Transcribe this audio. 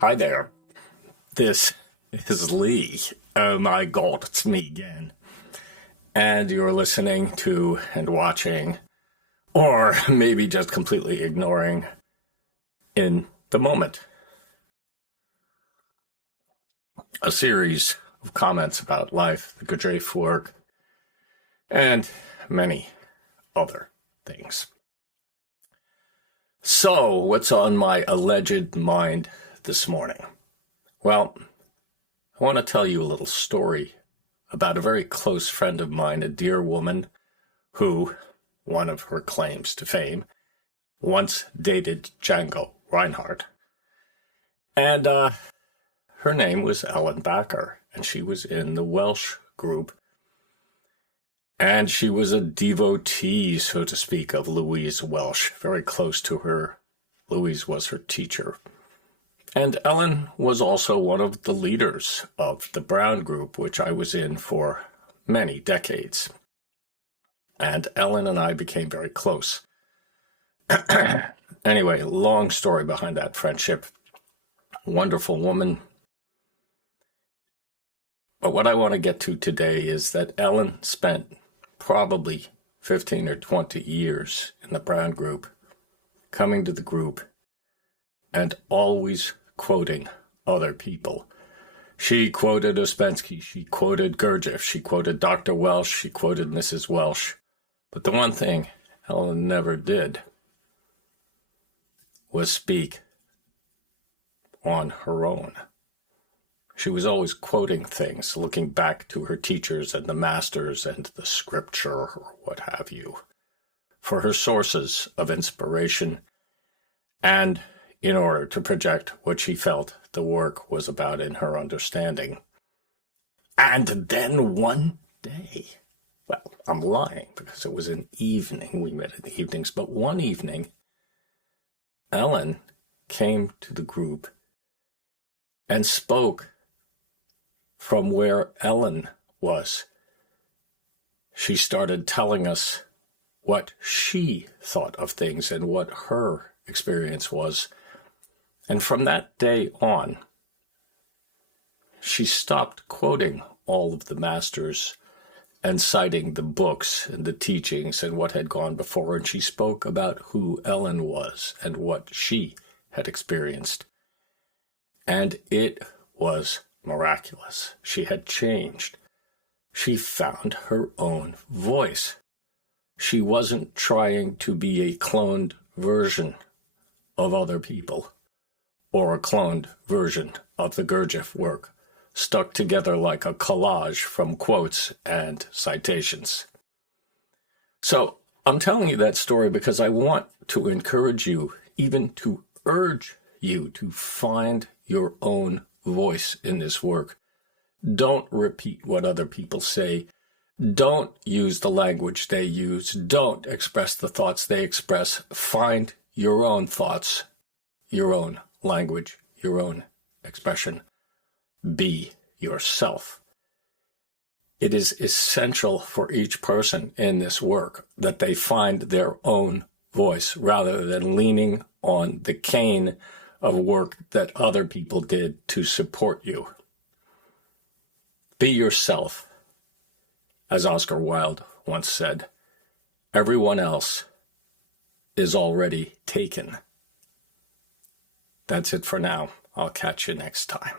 Hi there. This is Lee. Oh my God, it's me again. And you're listening to and watching, or maybe just completely ignoring in the moment, a series of comments about life, the Gurdjieff work, and many other things. So, what's on my alleged mind this morning? Well, I want to tell you a little story about a very close friend of mine, a dear woman who, one of her claims to fame, once dated Django Reinhardt. And her name was Ellen Bakker, and she was in the Welsh group. And she was a devotee, so to speak, of Louise Welsh, very close to her. Louise was her teacher. And Ellen was also one of the leaders of the Brown Group, which I was in for many decades. And Ellen and I became very close. Anyway, long story behind that friendship. Wonderful woman. But what I want to get to today is that Ellen spent probably 15 or 20 years in the Brown Group, coming to the group and always quoting other people. She quoted Ouspensky, she quoted Gurdjieff, she quoted Dr. Welsh, she quoted Mrs. Welsh. But the one thing Ellen never did was speak on her own. She was always quoting things, looking back to her teachers and the masters and the scripture or what have you, for her sources of inspiration, and in order to project what she felt the work was about in her understanding. And then one day, well, I'm lying because it was an evening, we met in the evenings, but one evening, Ellen came to the group and spoke from where Ellen was. She started telling us what she thought of things and what her experience was. And from that day on, she stopped quoting all of the masters and citing the books and the teachings and what had gone before, and she spoke about who Ellen was and what she had experienced. And it was miraculous. She had changed. She found her own voice. She wasn't trying to be a cloned version of other people or a cloned version of the Gurdjieff work, stuck together like a collage from quotes and citations. So I'm telling you that story because I want to encourage you, even to urge you to find your own voice in this work. Don't repeat what other people say. Don't use the language they use. Don't express the thoughts they express. Find your own thoughts, your own language, your own expression. Be yourself. It is essential for each person in this work that they find their own voice rather than leaning on the cane of work that other people did to support you. Be yourself. As Oscar Wilde once said, everyone else is already taken. That's it for now. I'll catch you next time.